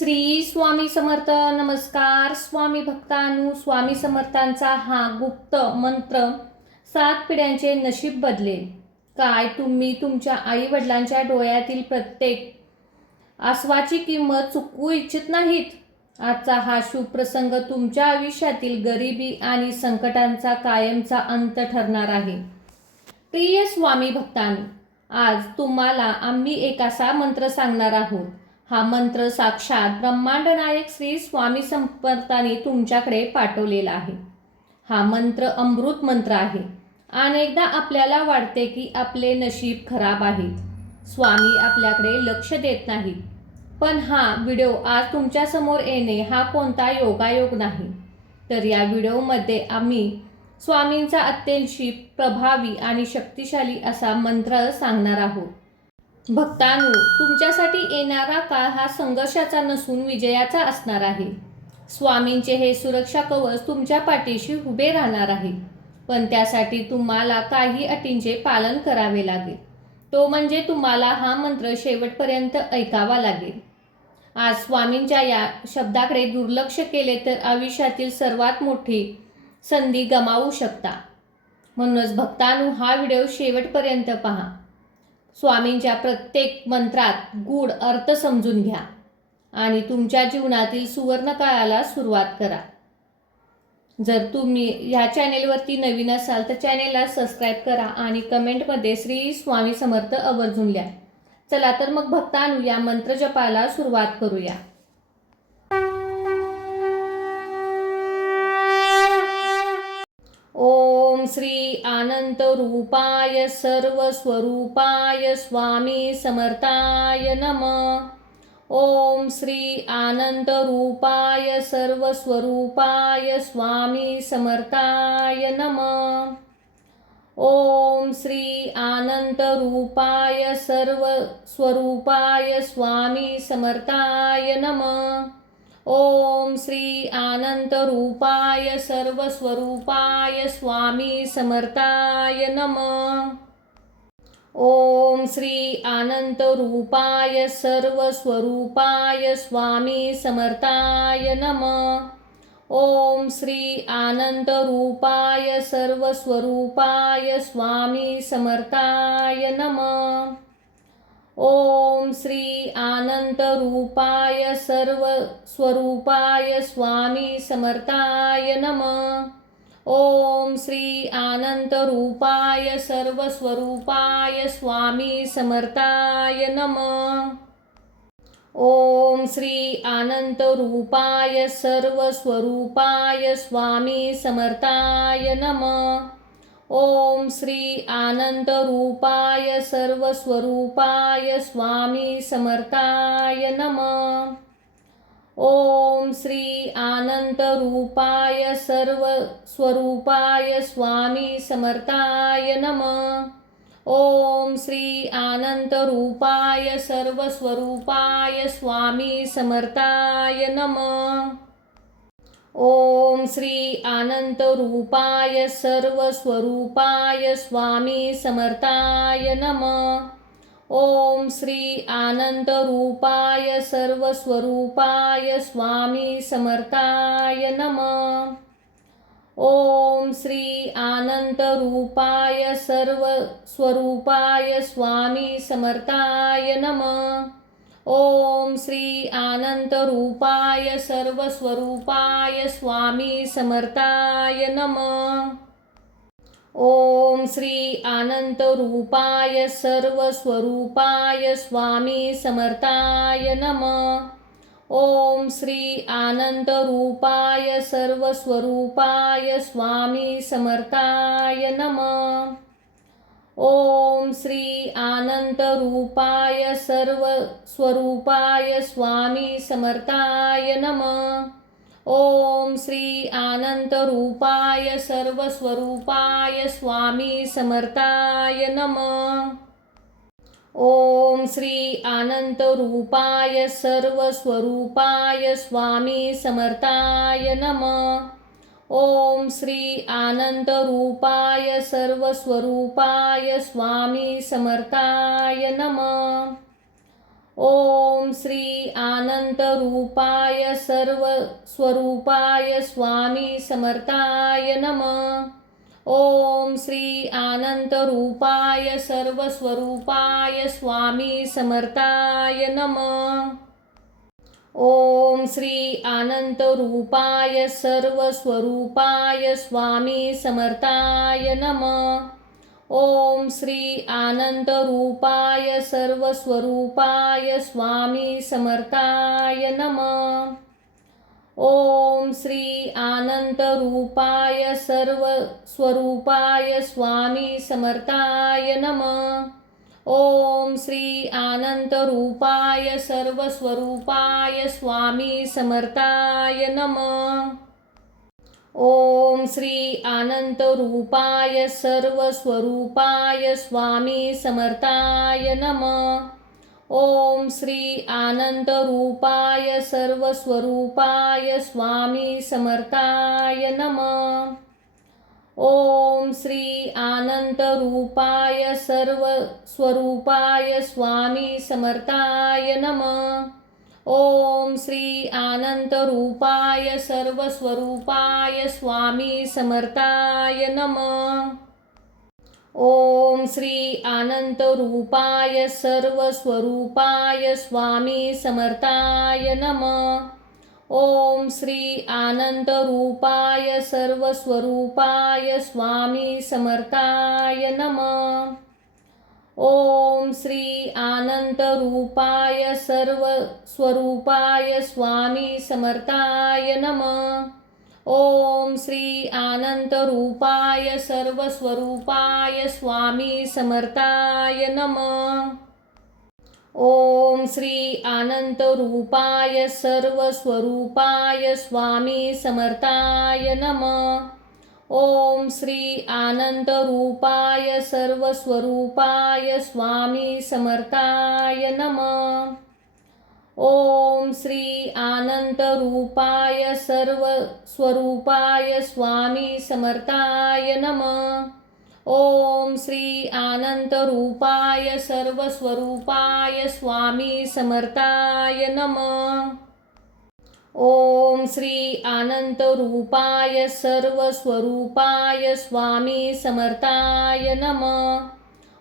श्री स्वामी समर्थ. नमस्कार स्वामी भक्तांनो. स्वामी समर्थांचा हा गुप्त मंत्र 7 पिढ्यांचे नशीब बदलेल. काय तुम्ही तुमच्या आई वडिलांच्या डोळ्यातील प्रत्येक आसवाची किंमत चुकवू इच्छित नाहीत? आजचा हा शुभ प्रसंग तुमच्या आयुष्यातील गरिबी आणि संकटांचा कायमचा अंत ठरणार आहे. प्रिय स्वामी भक्तांनो, आज तुम्हाला आम्ही एक असा मंत्र सांगणार आहोत. हा मंत्र साक्षात ब्रह्मांड नायक श्री स्वामी समर्थांनी तुमच्याकडे पाठवलेला आहे. हा मंत्र अमृत मंत्र आहे. अनेकदा आपल्याला वाटते की आपले नशीब खराब आहे, स्वामी आपल्याकडे लक्ष देत नाहीत. पण हा व्हिडिओ आज तुमच्या समोर येणे हा कोणता योगायोग नाही. तर या व्हिडिओमध्ये आम्ही स्वामींचा अत्यंत प्रभावी आणि शक्तिशाली असा मंत्र सांगणार आहोत. भक्तांनो, तुमच्यासाठी येणारा काळ हा संघर्षाचा नसून विजयाचा असणार आहे. स्वामींचे हे सुरक्षा कवच तुमच्या पाठीशी उभे राहणार आहे. पण त्यासाठी तुम्हाला काही अटींचे पालन करावे लागेल. तो म्हणजे तुम्हाला हा मंत्र शेवटपर्यंत ऐकावा लागेल. आज स्वामींच्या या शब्दाकडे दुर्लक्ष केले तर आयुष्यातील सर्वात मोठी संधी गमावू शकता. म्हणूनच भक्तांनो, हा व्हिडिओ शेवटपर्यंत पहा. स्वामींच्या प्रत्येक मंत्रात गूढ अर्थ समजून घ्या आणि तुमच्या जीवनातील सुवर्ण काळाला सुरुवात करा. जर तुम्ही ह्या चॅनेलवरती नवीन असाल तर चॅनेलला सबस्क्राईब करा आणि कमेंटमध्ये श्री स्वामी समर्थ आवर्जून लिहा. चला तर मग भक्तांनो, या मंत्र जपाला सुरुवात करूया. ओम श्री आनंद रूपाय सर्व स्वरूपाय स्वामी समर्थाय नमः. ओम श्री आनंद रूपाय सर्व स्वरूपाय स्वामी समर्थाय नमः. ओम श्री आनंद रूपाय सर्व स्वरूपाय स्वामी समर्थाय नमः. ओम श्री आनंद रूपाय सर्व स्वरूपाय स्वामी समर्थाय नमः. ओम श्री आनंद रूपाय सर्व स्वरूपाय स्वामी समर्थाय नमः. ओम श्री आनंद रूपाय सर्व स्वरूपाय स्वामी समर्थाय नमः. ओम श्री आनंद रूपाय सर्व स्वरूपाय स्वामी समर्थाय नमः. ओम श्री आनंद रूपाय सर्व स्वरूपाय स्वामी समर्थाय नमः. ओम श्री आनंद रूपाय सर्व स्वरूपाय स्वामी समर्थाय नमः. ओम श्री आनंद रूपाय सर्व स्वरूपाय स्वामी समर्थाय नमः. ओम श्री आनंद रूपाय सर्व स्वरूपाय स्वामी समर्थाय नमः. ओम श्री आनंद रूपाय सर्व स्वरूपाय स्वामी समर्थाय नमः. ओम श्री आनंद रूपाय सर्व स्वरूपाय स्वामी समर्थाय नमः. ओम श्री आनंद रूपाय सर्व स्वरूपाय स्वामी समर्थाय नमः. ओम श्री आनंद रूपाय सर्व स्वरूपाय स्वामी समर्थाय नमः. ओम श्री आनंद रूपाय सर्व स्वरूपाय स्वामी समर्थाय नमः. ओम श्री आनंद रूपाय सर्व स्वरूपाय स्वामी समर्थाय नमः. ओम श्री आनंद रूपाय सर्व स्वरूपाय स्वामी समर्थाय नमः. ओम श्री आनंद रूपाय सर्व स्वरूपाय स्वामी समर्थाय नमः. ओम श्री आनंद रूपाय सर्व स्वरूपाय स्वामी समर्थाय नमः. ओम श्री आनंद रूपाय सर्व स्वरूपाय स्वामी समर्थाय नमः. ओम श्री आनंद रूपाय सर्व स्वरूपाय स्वामी समर्थाय नमः. ओम श्री आनंतरूपाय सर्वस्वरूपाय स्वामी समर्थाय नमः. ओम श्री आनंतरूपाय सर्वस्वरूपाय स्वामी समर्थाय नमः. ओम श्री आनंतरूपाय सर्वस्वरूपाय स्वामी समर्थाय नमः. ओम श्री आनंतरूपाय सर्वस्वरूपाय स्वामी समर्थाय नमः. ओम श्री आनंतरूपाय सर्वस्वरूपाय स्वामी समर्थाय नमः. ओम श्री आनंतरूपाय सर्वस्वरूपाय स्वामी समर्थाय नमः. ओम श्री आनंतरूपाय सर्वस्वरूपाय स्वामी समर्थाय नमः. ओम श्री आनंतरूपाय सर्वस्वरूपाय स्वामी समर्थाय नमः. ओम श्री आनंतरूपाय सर्वस्वरूपाय स्वामी समर्थाय नमः. ओम श्री आनंतरूपाय सर्वस्वरूपाय स्वामी समर्थाय नमः. ओम श्री आनंतरूपाय सर्वस्वरूपाय स्वामी समर्थाय नमः. ओम श्री आनंतरूपाय सर्वस्वरूपाय स्वामी समर्थाय नमः. ओम श्री आनंतरूपाय सर्वस्वरूपाय स्वामी समर्थाय नमः. ओम श्री आनंतरूपाय सर्वस्वरूपाय स्वामी समर्थाय नमः. ओम श्री आनंतरूपाय सर्वस्वरूपाय स्वामी समर्थाय नमः. ओम श्री आनंतरूपाय सर्वस्वरूपाय स्वामी समर्थाय नमः. ओम श्री आनंतरूपाय सर्वस्वरूपाय स्वामी समर्थाय नमः. ओम श्री आनंतरूपाय सर्वस्वरूपाय स्वामी समर्थाय नमः. ओम श्री आनंतरूपाय सर्वस्वरूपाय स्वामी समर्थाय नमः.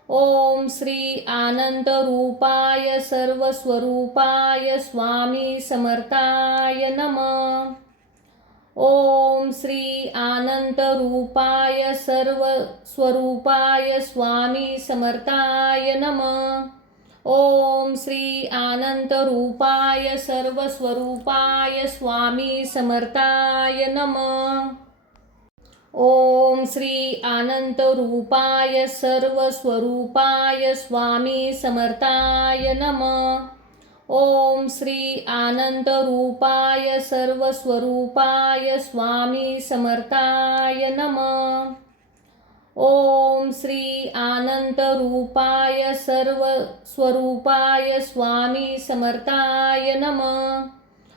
ओम श्री आनंतरूपाय सर्वस्वरूपाय स्वामी समर्थाय नमः. ओम श्री आनंतरूपाय सर्वस्वरूपाय स्वामी समर्थाय नमः. ओम श्री आनंतरूपाय सर्वस्वरूपाय स्वामी समर्थाय नमः. ओम श्री आनंतरूपाय सर्वस्वरूपाय स्वामी समर्थाय नमः. ओम श्री आनंतरूपाय सर्वस्वरूपाय स्वामी समर्थाय नमः. ओम श्री आनंतरूपाय सर्वस्वरूपाय स्वामी समर्थाय नमः.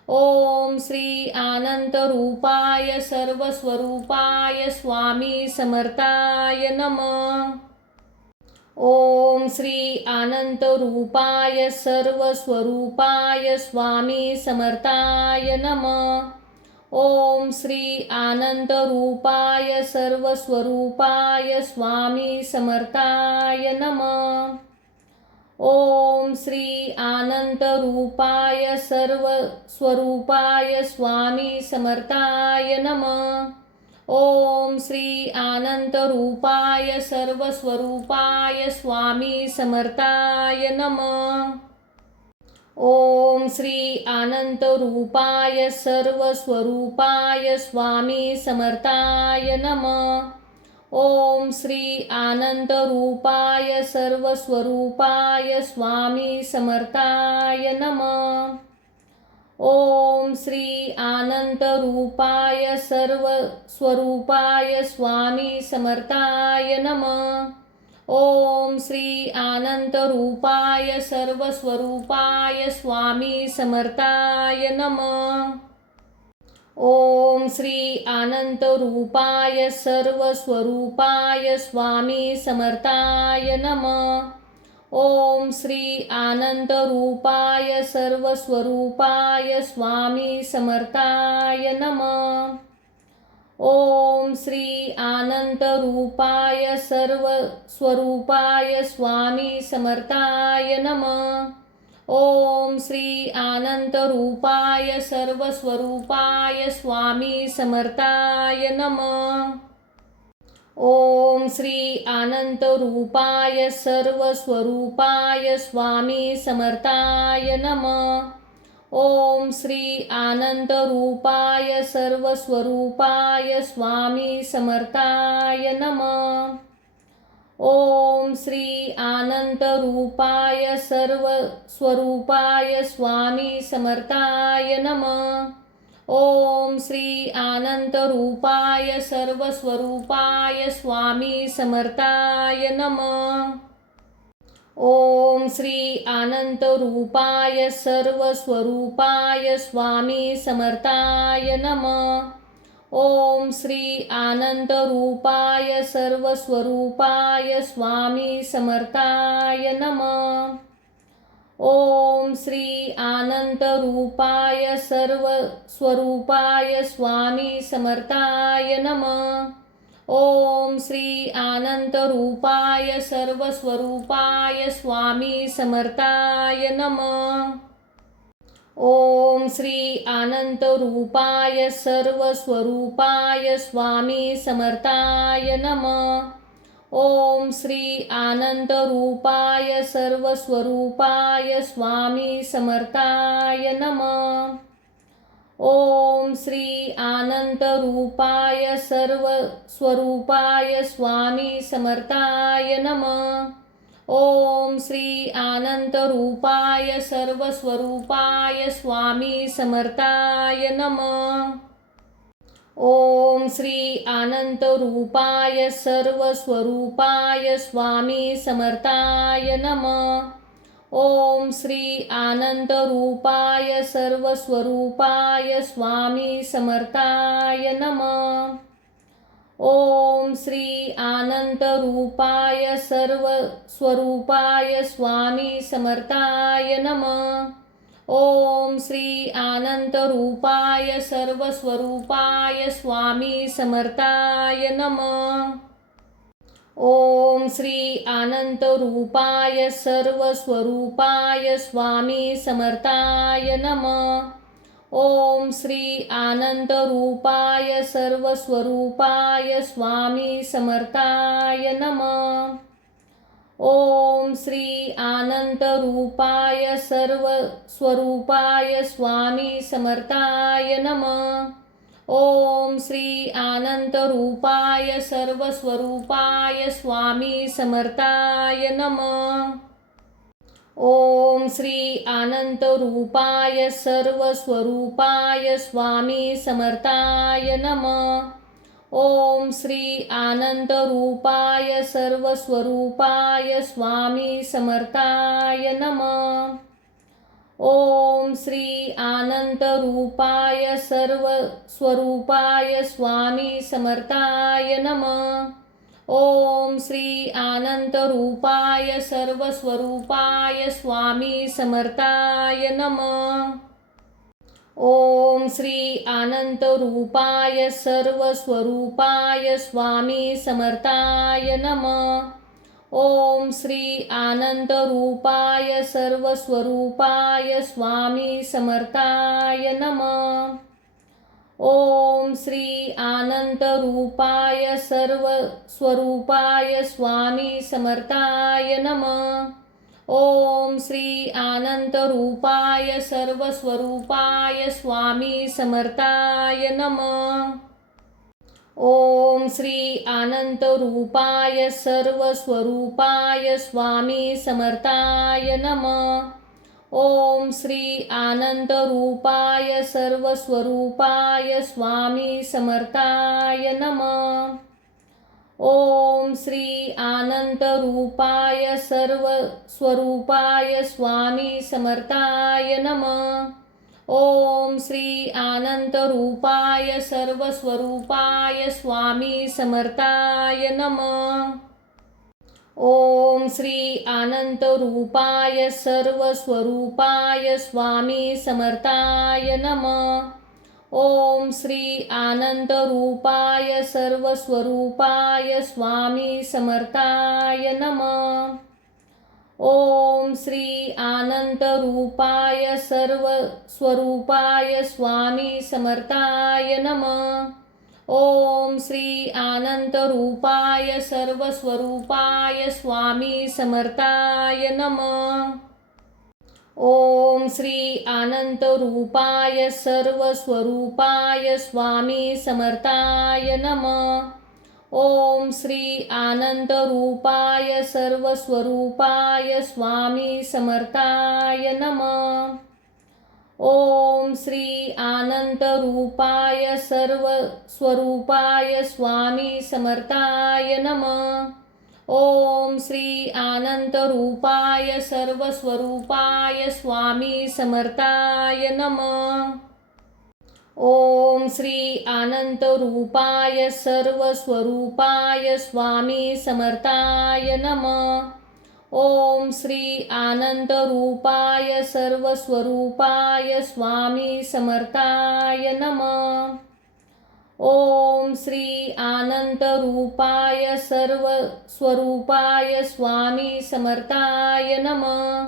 ओम श्री आनंतरूपाय सर्वस्वरूपाय स्वामी समर्थाय नमः. ओम श्री आनंतरूपाय सर्वस्वरूपाय स्वामी समर्थाय नमः. ओम श्री आनंतरूपाय सर्वस्वरूपाय स्वामी समर्थाय नमः. ओम श्री आनंतरूपाय सर्वस्वरूपाय स्वामी समर्थाय नमः. ओम श्री आनंतरूपाय सर्वस्वरूपाय स्वामी समर्थाय नमः. ओम श्री आनंतरूपाय सर्वस्वरूपाय स्वामी समर्थाय नमः. ओम श्री आनंतरूपाय सर्वस्वरूपाय स्वामी समर्थाय नमः. ओम श्री आनंतरूपाय सर्वस्वरूपाय स्वामी समर्थाय नमः. ओम श्री आनंतरूपाय सर्वस्वरूपाय स्वामी समर्थाय नमः. ओम श्री आनंतरूपाय सर्वस्वरूपाय स्वामी समर्थाय नमः. ओम श्री आनंदरूपाय सर्वस्वरूपाय स्वामी समर्थाय नमः. ओम श्री आनंदरूपाय सर्वस्वरूपाय स्वामी समर्थाय नमः. ओम श्री आनंदरूपाय सर्वस्वरूपाय स्वामी समर्थाय नमः. ओम श्री आनंदरूपाय सर्वस्वरूपाय स्वामी समर्थाय नमः. ओम श्री आनंदरूपाय सर्वस्वरूपाय स्वामी समर्थाय नमः. ओम श्री आनंदरूपाय सर्वस्वरूपाय स्वामी समर्थाय नमः. ओम श्री आनंदरूपाय सर्वस्वरूपाय स्वामी समर्थाय नमः. ओम श्री आनंदरूपाय सर्वस्वरूपाय स्वामी समर्थाय नमः. ओम श्री आनंदरूपाय सर्वस्वरूपाय स्वामी समर्थाय नमः. ओम श्री आनंदरूपाय सर्वस्वरूपाय स्वामी समर्थाय नमः. ओम श्री आनंदरूपाय सर्वस्वरूपाय स्वामी समर्थाय नमः. ओम श्री आनंदरूपाय सर्वस्वरूपाय स्वामी समर्थाय नमः. ओम श्री आनंदरूपाय सर्वस्वरूपाय स्वामी समर्थाय नमः. ओम श्री आनंदरूपाय सर्वस्वरूपाय स्वामी समर्थाय नमः. ओम श्री आनंदरूपाय सर्वस्वरूपाय स्वामी समर्थाय नमः. ओम श्री आनंदरूपाय सर्वस्वरूपाय स्वामी समर्थाय नमः. ओम श्री आनंदरूपाय सर्वस्वरूपाय स्वामी समर्थाय नमः. ओम श्री आनंदरूपाय सर्वस्वरूपाय स्वामी समर्थाय नमः. ओम श्री आनंदरूपाय सर्वस्वरूपाय स्वामी समर्थाय नमः. ओम श्री आनंदरूपाय सर्वस्वरूपाय स्वामी समर्थाय नमः. ओम श्री आनंदरूपाय सर्वस्वरूपाय स्वामी समर्थाय नमः. ओम श्री आनंदरूपाय सर्वस्वरूपाय स्वामी समर्थाय नमः. ओम श्री आनंदरूपाय सर्वस्वरूपाय स्वामी समर्थाय नमः. ओम श्री आनंदरूपाय सर्वस्वरूपाय स्वामी समर्थाय नमः. ओम श्री आनंदरूपाय सर्वस्वरूपाय स्वामी समर्थाय नमः. ओम श्री आनंदरूपाय सर्वस्वरूपाय स्वामी समर्थाय नमः. ओम श्री आनंदरूपाय सर्वस्वरूपाय स्वामी समर्थाय नमः. ओम श्री आनंदरूपाय सर्वस्वरूपाय स्वामी समर्थाय नमः. ओम श्री आनंदरूपाय सर्वस्वरूपाय स्वामी समर्थाय नमः. ओम श्री आनंदरूपाय सर्वस्वरूपाय स्वामी समर्थाय नमः. ओम श्री आनंदरूपाय सर्वस्वरूपाय स्वामी समर्थाय नमः. ओम श्री आनंदरूपाय सर्वस्वरूपाय स्वामी समर्थाय नमः. ओम श्री आनंदरूपाय सर्वस्वरूपाय स्वामी समर्थाय नमः. ओम श्री आनंदरूपाय सर्वस्वरूपाय स्वामी समर्थाय नमः. ओम श्री आनंदरूपाय सर्वस्वरूपाय स्वामी समर्थाय नमः. ओम श्री अनंतरूपाय सर्वस्वरूपाय स्वामी समर्थाय नमः. ओम श्री अनंतरूपाय सर्वस्वरूपाय स्वामी समर्थाय नमः. ओम श्री अनंतरूपाय सर्वस्वरूपाय स्वामी समर्थाय नमः. ओम श्री अनंतरूपाय सर्वस्वरूपाय स्वामी समर्थाय नमः. ओम श्री अनंतरूपाय सर्वस्वरूपाय स्वामी समर्थाय नमः. ओम श्री अनंतरूपाय सर्वस्वरूपाय स्वामी समर्थाय नमः. ओम श्री अनंतरूपाय सर्वस्वरूपाय स्वामी समर्थाय नमः. ओम श्री अनंतरूपाय सर्वस्वरूपाय स्वामी समर्थाय नमः. ओम श्री अनंतरूपाय सर्वस्वरूपाय स्वामी समर्थाय नमः. ओम श्री अनंतरूपाय सर्वस्वरूपाय स्वामी समर्थाय नमः. ओम श्री अनंतरूपाय सर्वस्वरूपाय स्वामी समर्थाय नमः.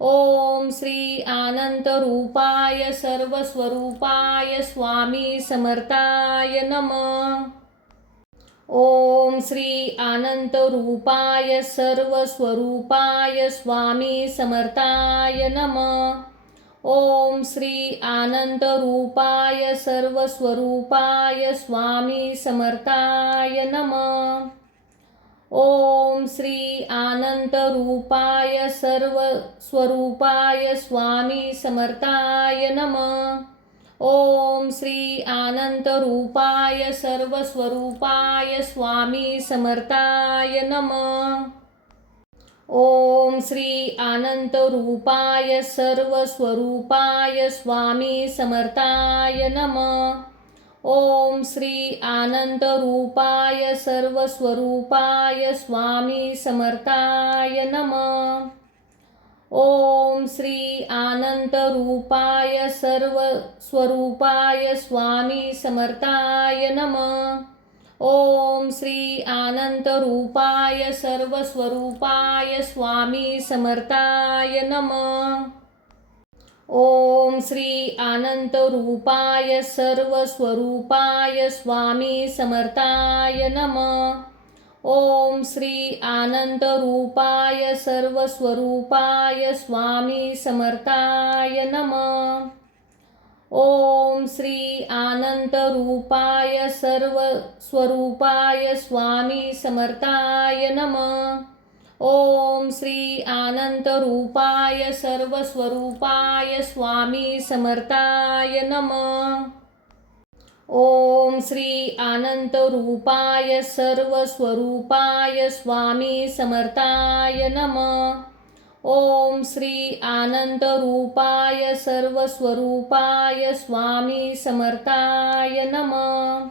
ओम श्री अनंतरूपाय सर्वस्वरूपाय स्वामी समर्थाय नमः. ओम श्री अनंतरूपाय सर्वस्वरूपाय स्वामी समर्थाय नमः. ओम श्री अनंतरूपाय सर्वस्वरूपाय स्वामी समर्थाय नमः. ओम श्री अनंतरूपाय सर्वस्वरूपाय स्वामी समर्थाय नमः. ओम श्री अनंतरूपाय सर्वस्वरूपाय स्वामी समर्थाय नमः. ओम श्री अनंतरूपाय सर्वस्वरूपाय स्वामी समर्थाय नमः. ओम श्री अनंतरूपाय सर्वस्वरूपाय स्वामी समर्थाय नमः. ओम श्री अनंतरूपाय सर्वस्वरूपाय स्वामी समर्थाय नमः. ओम श्री अनंतरूपाय सर्वस्वरूपाय स्वामी समर्थाय नमः. ओम श्री अनंतरूपाय सर्वस्वरूपाय स्वामी समर्थाय नमः. ओम श्री अनंतरूपाय सर्वस्वरूपाय स्वामी समर्थाय नमः. ओम श्री अनंतरूपाय सर्वस्वरूपाय स्वामी समर्थाय नमः. ओम श्री अनंतरूपाय सर्वस्वरूपाय स्वामी समर्थाय नमः. ओम श्री अनंतरूपाय सर्वस्वरूपाय स्वामी समर्थाय नमः. ओम श्री अनंतरूपाय सर्वस्वरूपाय स्वामी समर्थाय नमः.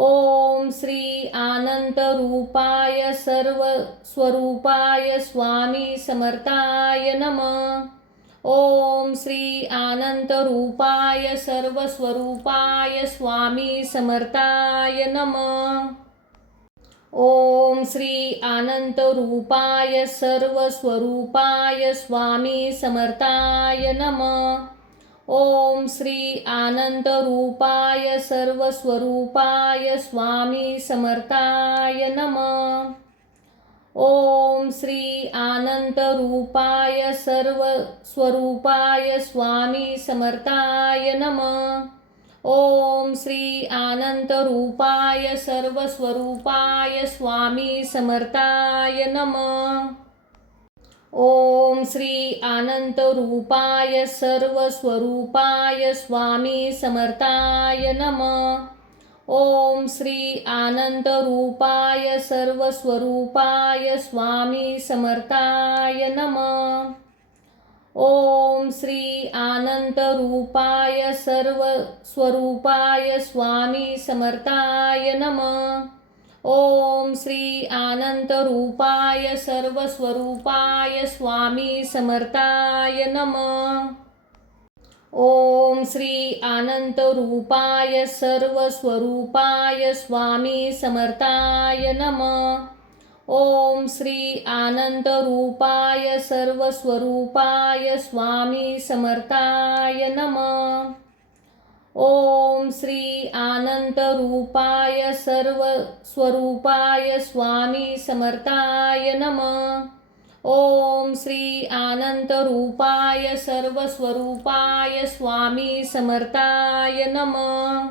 ओम श्री अनंतरूपाय सर्वस्वरूपाय स्वामी समर्थाय नमः. ओम श्री अनंतरूपाय सर्वस्वरूपाय स्वामी समर्थाय नमः. ओम श्री अनंतरूपाय सर्वस्वरूपाय स्वामी समर्थाय नमः. ओम श्री अनंतरूपाय सर्वस्वरूपाय स्वामी समर्थाय नमः. ओम श्री अनंतरूपाय सर्वस्वरूपाय स्वामी समर्थाय नमः. ओम श्री अनंतरूपाय सर्वस्वरूपाय स्वामी समर्थाय नमः. ओम श्री अनंतरूपाय सर्वस्वरूपाय स्वामी समर्थाय नमः. ओम श्री अनंतरूपाय सर्वस्वरूपाय स्वामी समर्थाय नमः. ओम श्री अनंतरूपाय सर्वस्वरूपाय स्वामी समर्थाय नमः. ओम श्री अनंतरूपाय सर्वस्वरूपाय स्वामी समर्थाय नमः. ओम श्री अनंतरूपाय सर्वस्वरूपाय स्वामी समर्थाय नमः. ओम श्री अनंतरूपाय सर्वस्वरूपाय स्वामी समर्थाय नमः. ओम श्री अनंतरूपाय सर्वस्वरूपाय स्वामी समर्थाय नमः. ओम श्री अनंतरूपाय सर्वस्वरूपाय स्वामी समर्थाय नमः.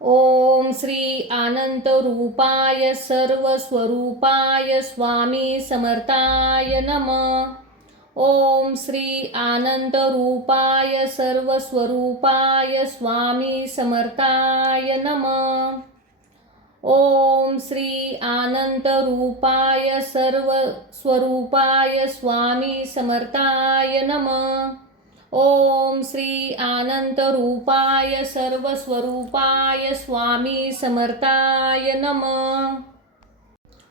ओम श्री अनंतरूपाय सर्वस्वरूपाय स्वामी समर्थाय नमः. ओम श्री अनंतरूपाय सर्वस्वरूपाय स्वामी समर्थाय नमः. ओम श्री अनंतरूपाय सर्वस्वरूपाय स्वामी समर्थाय नमः. ओम श्री अनंतरूपाय सर्वस्वरूपाय स्वामी समर्थाय नमः.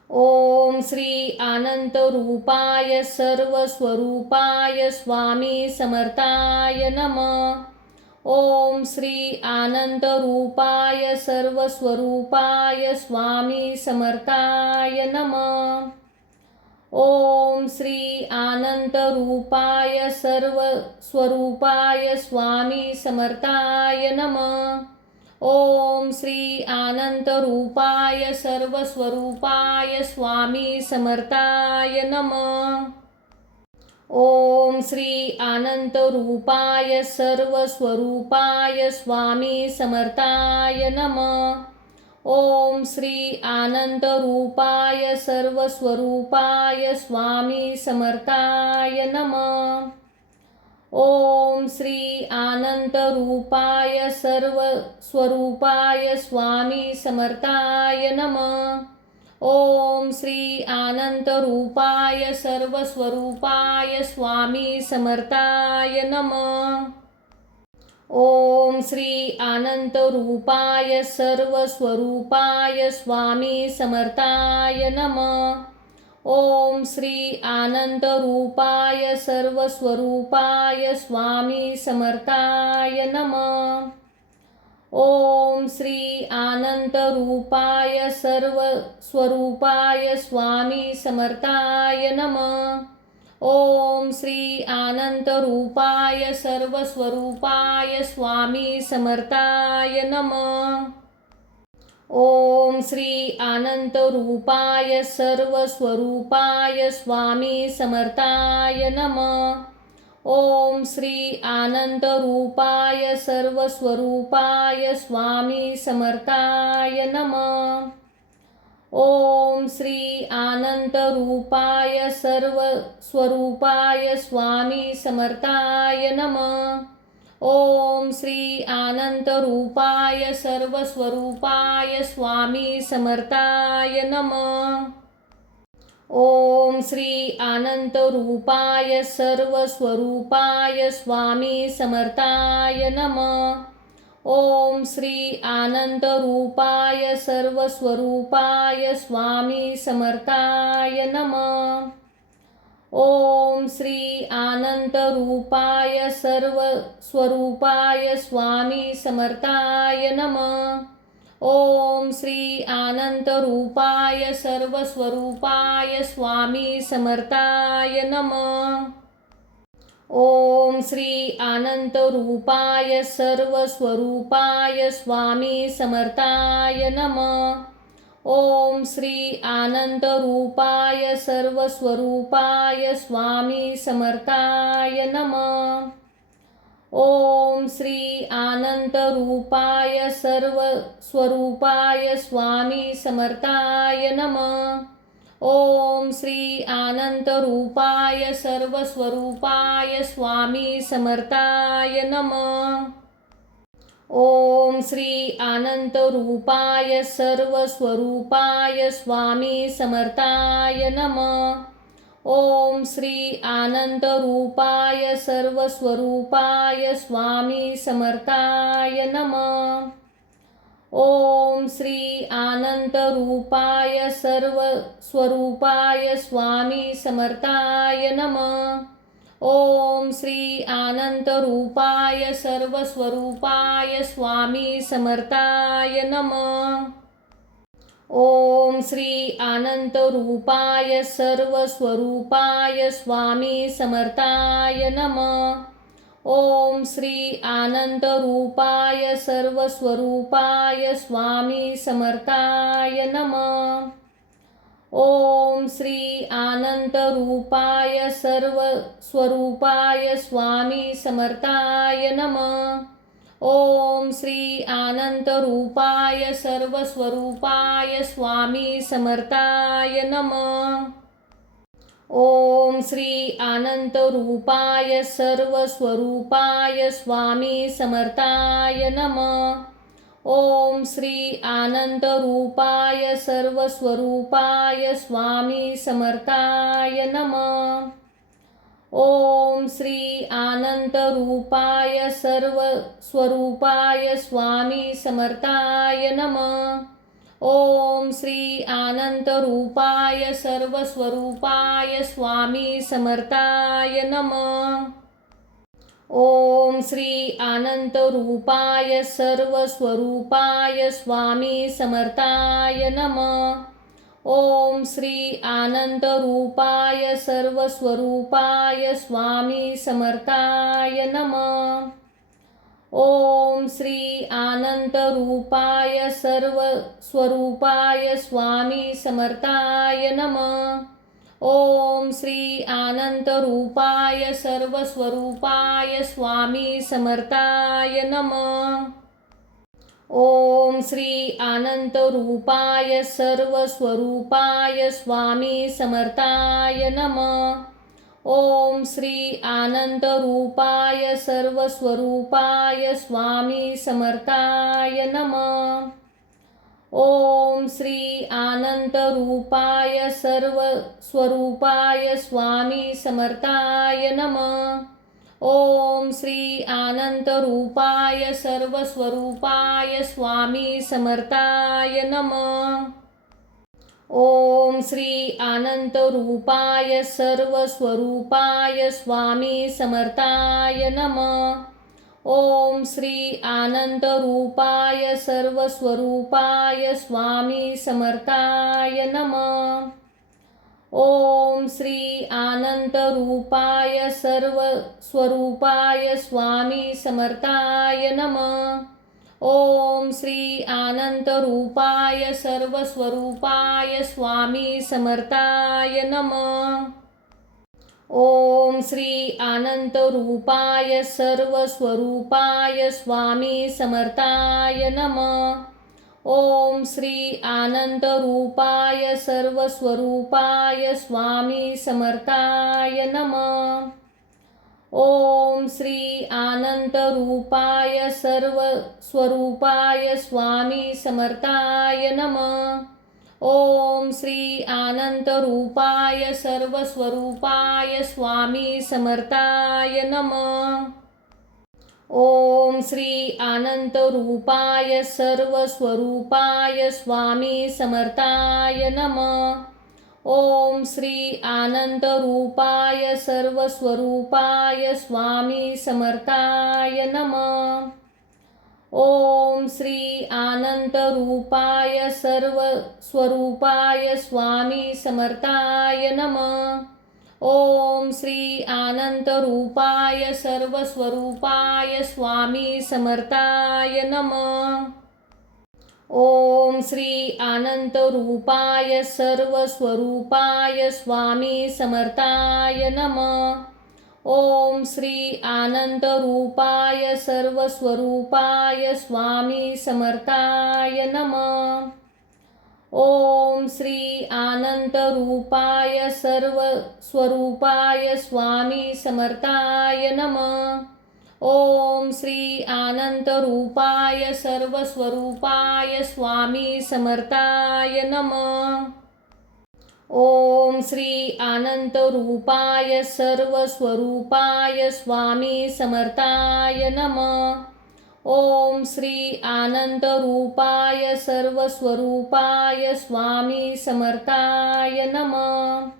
ओम श्री अनंतरूपाय सर्वस्वरूपाय स्वामी समर्थाय नमः. ओम श्री अनंतरूपाय सर्वस्वरूपाय स्वामी समर्थाय नमः. ओम श्री अनंतरूपाय सर्वस्वरूपाय स्वामी समर्थाय नमः. ओम श्री अनंतरूपाय सर्वस्वरूपाय स्वामी समर्थाय नमः. ओम श्री अनंतरूपाय सर्वस्वरूपाय स्वामी समर्थाय नमः. ओम श्री अनंतरूपाय सर्वस्वरूपाय स्वामी समर्थाय नमः. ओम श्री अनंतरूपाय सर्वस्वरूपाय स्वामी समर्थाय नमः. ओम श्री अनंतरूपाय सर्वस्वरूपाय स्वामी समर्थाय नमः. ओम श्री अनंतरूपाय सर्वस्वरूपाय स्वामी समर्थाय नमः. ओम श्री अनंतरूपाय सर्वस्वरूपाय स्वामी समर्थाय नमः. ओम श्री अनंतरूपाय सर्वस्वरूपाय स्वामी समर्थाय नमः. ओम श्री अनंतरूपाय सर्वस्वरूपाय स्वामी समर्थाय नमः. ओम श्री अनंतरूपाय सर्वस्वरूपाय स्वामी समर्थाय नमः. ओम श्री अनंतरूपाय सर्वस्वरूपाय स्वामी समर्थाय नमः. ओम श्री अनंतरूपाय सर्वस्वरूपाय स्वामी समर्थाय नमः. ओम श्री अनंतरूपाय सर्वस्वरूपाय स्वामी समर्थाय नमः. ओम श्री अनंतरूपाय सर्वस्वरूपाय स्वामी समर्थाय नमः. ओम श्री अनंतरूपाय सर्वस्वरूपाय स्वामी समर्थाय नमः. ओम श्री अनंतरूपाय सर्वस्वरूपाय स्वामी समर्थाय नमः. ओम श्री अनंतरूपाय सर्वस्वरूपाय स्वामी समर्थाय नमः. ओम श्री अनंतरूपाय सर्वस्वरूपाय स्वामी समर्थाय नमः. ओम श्री अनंतरूपाय सर्वस्वरूपाय स्वामी समर्थाय नमः. ओम श्री अनंतरूपाय सर्वस्वरूपाय स्वामी समर्थाय नमः. ओम श्री अनंतरूपाय सर्वस्वरूपाय स्वामी समर्थाय नमः. ओम श्री अनंतरूपाय सर्वस्वरूपाय स्वामी समर्थाय नमः. ओम श्री अनंतरूपाय सर्वस्वरूपाय स्वामी समर्थाय नमः. ओम श्री आनंतरूपाय सर्वस्वरूपाय स्वामी समर्थाय नमः. ओम श्री आनंतरूपाय सर्वस्वरूपाय स्वामी समर्थाय नमः. ओम श्री आनंतरूपाय सर्वस्वरूपाय स्वामी समर्थाय नमः. ओम श्री आनंतरूपाय सर्वस्वरूपाय स्वामी समर्थाय नमः. ओम श्री आनंतरूपाय सर्वस्वरूपाय स्वामी समर्थाय नमः. ओम श्री आनंतरूपाय सर्वस्वरूपाय स्वामी समर्थाय नमः. ओम श्री आनंतरूपाय सर्वस्वरूपाय स्वामी समर्थाय नमः. ओम श्री आनंतरूपाय सर्वस्वरूपाय स्वामी समर्थाय नमः. ओम श्री आनंतरूपाय सर्वस्वरूपाय स्वामी समर्थाय नमः. ओम श्री आनंतरूपाय सर्वस्वरूपाय स्वामी समर्थाय नमः. ओम श्री आनंतरूपाय सर्वस्वरूपाय स्वामी समर्थाय नमः. ओम श्री आनंतरूपाय सर्वस्वरूपाय स्वामी समर्थाय नमः. ओम श्री आनंतरूपाय सर्वस्वरूपाय स्वामी समर्थाय नमः. ओम श्री आनंतरूपाय सर्वस्वरूपाय स्वामी समर्थाय नमः. ओम श्री आनंतरूपाय सर्वस्वरूपाय स्वामी समर्थाय नमः. ओम श्री आनंतरूपाय सर्वस्वरूपाय स्वामी समर्थाय नमः. ओम श्री आनंतरूपाय सर्वस्वरूपाय स्वामी समर्थाय नमः. ओम श्री आनंतरूपाय सर्वस्वरूपाय स्वामी समर्थाय नमः. ओम श्री आनंतरूपाय सर्वस्वरूपाय स्वामी समर्थाय नमः. ओम श्री आनंतरूपाय सर्वस्वरूपाय स्वामी समर्थाय नमः. ओम श्री आनंतरूपाय सर्वस्वरूपाय स्वामी समर्थाय नमः. ओम श्री आनंतरूपाय सर्वस्वरूपाय स्वामी समर्थाय नमः. ओम श्री आनंतरूपाय सर्वस्वरूपाय स्वामी समर्थाय नमः. ओम श्री आनंतरूपाय सर्वस्वरूपाय स्वामी समर्थाय नमः. ओम श्री आनंतरूपाय सर्वस्वरूपाय स्वामी समर्थाय नमः. ओम श्री आनंतरूपाय सर्वस्वरूपाय स्वामी समर्थाय नमः. ओम श्री आनंतरूपाय सर्वस्वरूपाय स्वामी समर्थाय नमः. ओम श्री आनंतरूपाय सर्वस्वरूपाय स्वामी समर्थाय नमः. ओम श्री आनंतरूपाय सर्वस्वरूपाय स्वामी समर्थाय नमः. ओम श्री आनंतरूपाय सर्वस्वरूपाय स्वामी समर्थाय नमः. ओम श्री आनंतरूपाय सर्वस्वरूपाय स्वामी समर्थाय नमः. ओम श्री आनंतरूपाय सर्वस्वरूपाय स्वामी समर्थाय नमः. ओम श्री आनंतरूपाय सर्वस्वरूपाय स्वामी समर्थाय नमः. ओम श्री आनंतरूपाय सर्वस्वरूपाय स्वामी समर्थाय नमः. ओम श्री आनंतरूपाय सर्वस्वरूपाय स्वामी समर्थाय नमः. ओम श्री आनंदरूपाय सर्वस्वरूपाय स्वामी समर्थाय नमः।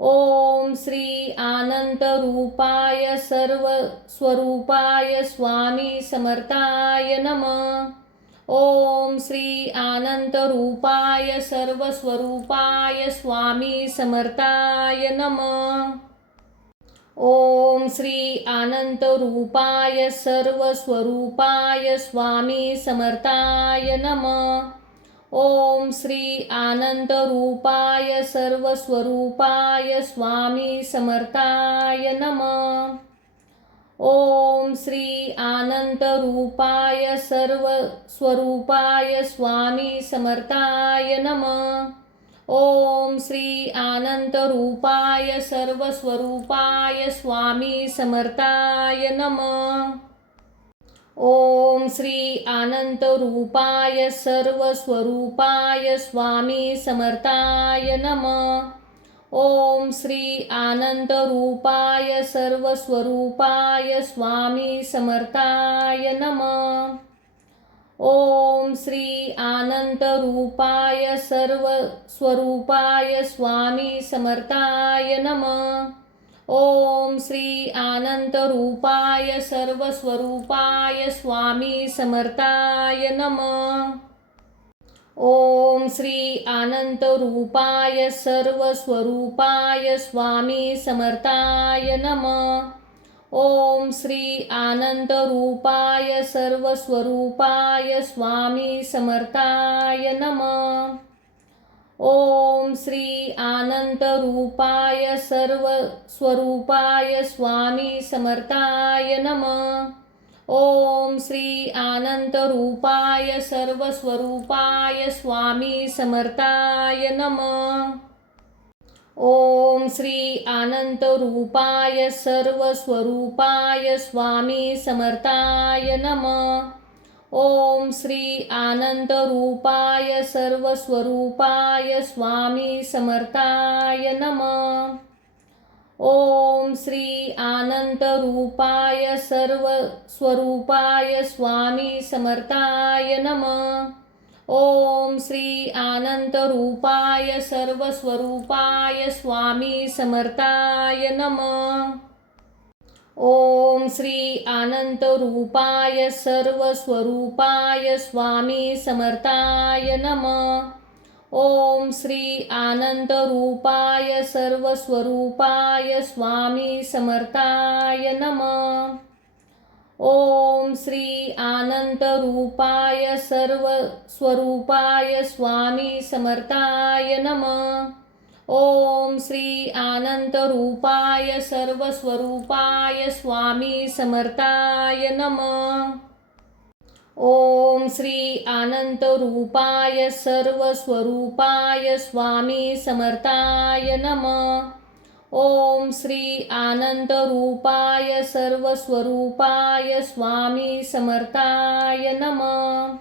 ओम श्री आनंदरूपाय सर्वस्वरूपाय स्वामी समर्थाय नमः। ओम श्री आनंदरूपाय सर्वस्वरूपाय स्वामी समर्थाय नमः। ओम श्री आनंदरूपाय सर्वस्वरूपाय स्वामी समर्थाय नमः। ओम श्री आनंदरूपाय सर्वस्वरूपाय स्वामी समर्थाय नमः। ओम श्री आनंदरूपाय सर्वस्वरूपाय स्वामी समर्थाय नमः। ओम श्री आनंदरूपाय सर्वस्वरूपाय स्वामी समर्थाय नमः। ओम श्री आनंदरूपाय सर्वस्वरूपाय स्वामी समर्थाय नमः। ओम श्री आनंदरूपाय सर्वस्वरूपाय स्वामी समर्थाय नमः। ओम श्री आनंदरूपाय सर्वस्वरूपाय स्वामी समर्थाय नमः। ओम श्री आनंदरूपाय सर्वस्वरूपाय स्वामी समर्थाय नमः। ओम श्री आनंदरूपाय सर्वस्वरूपाय स्वामी समर्थाय नमः। ओम श्री आनंदरूपाय सर्वस्वरूपाय स्वामी समर्थाय नमः। ओम श्री आनंदरूपाय सर्वस्वरूपाय स्वामी समर्थाय नमः। ओम श्री आनंदरूपाय सर्वस्वरूपाय स्वामी समर्थाय नमः। ओम श्री आनंदरूपाय सर्वस्वरूपाय स्वामी समर्थाय नमः। ओम श्री आनंदरूपाय सर्वस्वरूपाय स्वामी समर्थाय नमः। ओम श्री आनंदरूपाय सर्वस्वरूपाय स्वामी समर्थाय नमः। ओम श्री आनंदरूपाय सर्वस्वरूपाय स्वामी समर्थाय नमः। ओम श्री आनंदरूपाय सर्वस्वरूपाय स्वामी समर्थाय नमः। ओम श्री आनंदरूपाय सर्वस्वरूपाय स्वामी समर्थाय नमः। ओम श्री आनंदरूपाय सर्वस्वरूपाय स्वामी समर्थाय नमः। ओम श्री आनंदरूपाय सर्वस्वरूपाय स्वामी समर्थाय नमः। ओम श्री आनंदरूपाय सर्वस्वरूपाय स्वामी समर्थाय नमः। ओम श्री आनंदरूपाय सर्वस्वरूपाय स्वामी समर्थाय नमः।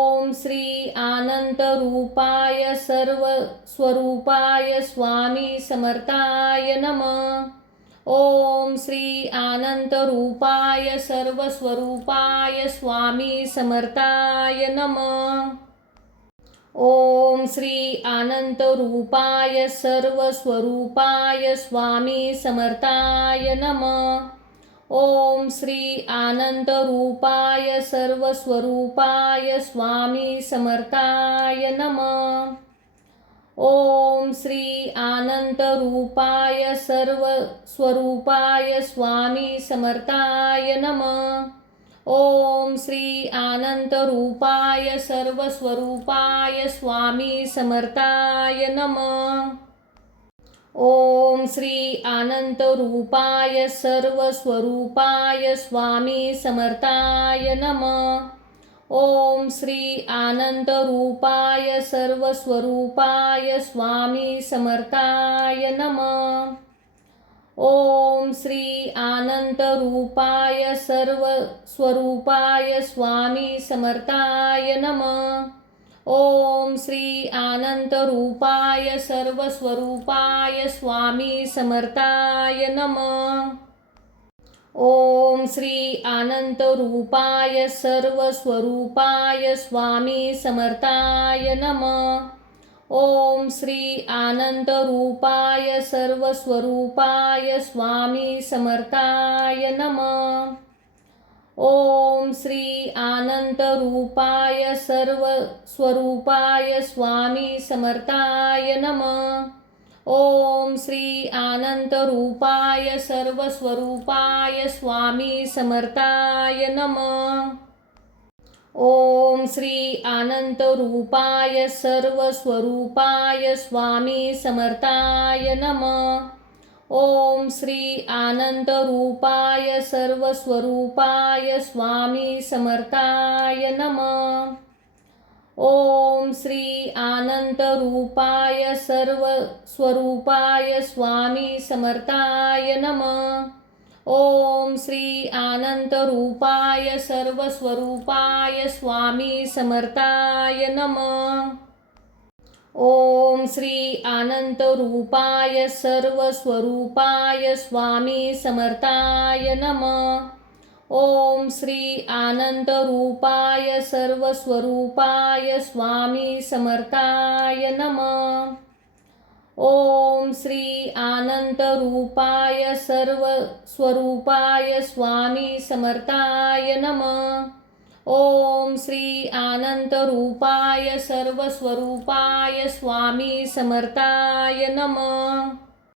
ओम श्री आनंदरूपाय सर्वस्वरूपाय स्वामी समर्थाय नमः। ओम श्री आनंदरूपाय सर्वस्वरूपाय स्वामी समर्थाय नमः। ओम श्री आनंदरूपाय सर्वस्वरूपाय स्वामी समर्थाय नमः। ओम श्री आनंदरूपाय सर्वस्वरूपाय स्वामी समर्थाय नमः। ओम श्री आनंदरूपाय सर्वस्वरूपाय स्वामी समर्थाय नमः। ओम श्री आनंदरूपाय सर्वस्वरूपाय स्वामी समर्थाय नमः। ओम श्री आनंदरूपाय सर्वस्वरूपाय स्वामी समर्थाय नमः। ओम श्री आनंदरूपाय सर्वस्वरूपाय स्वामी समर्थाय नमः। ओम श्री आनंदरूपाय सर्वस्वरूपाय स्वामी समर्थाय नमः। ओम श्री आनंदरूपाय सर्वस्वरूपाय स्वामी समर्थाय नमः। ओम श्री अनंतरूपाय सर्वस्वरूपाय स्वामी समर्थाय नमः. ओम श्री अनंतरूपाय सर्वस्वरूपाय स्वामी समर्थाय नमः. ओम श्री अनंतरूपाय सर्वस्वरूपाय स्वामी समर्थाय नमः. ओम श्री अनंतरूपाय सर्वस्वरूपाय स्वामी समर्थाय नमः. ओम श्री अनंतरूपाय सर्वस्वरूपाय स्वामी समर्थाय नमः. ओम श्री अनंतरूपाय सर्वस्वरूपाय स्वामी समर्थाय नमः. ओम श्री अनंतरूपाय सर्वस्वरूपाय स्वामी समर्थाय नमः. ओम श्री अनंतरूपाय सर्वस्वरूपाय स्वामी समर्थाय नमः. ओम श्री अनंतरूपाय सर्वस्वरूपाय स्वामी समर्थाय नमः. ओम श्री अनंतरूपाय सर्वस्वरूपाय स्वामी समर्थाय नमः. ओम श्री अनंतरूपाय सर्वस्वरूपाय स्वामी समर्थाय नमः. ओम श्री अनंतरूपाय सर्वस्वरूपाय स्वामी समर्थाय नमः.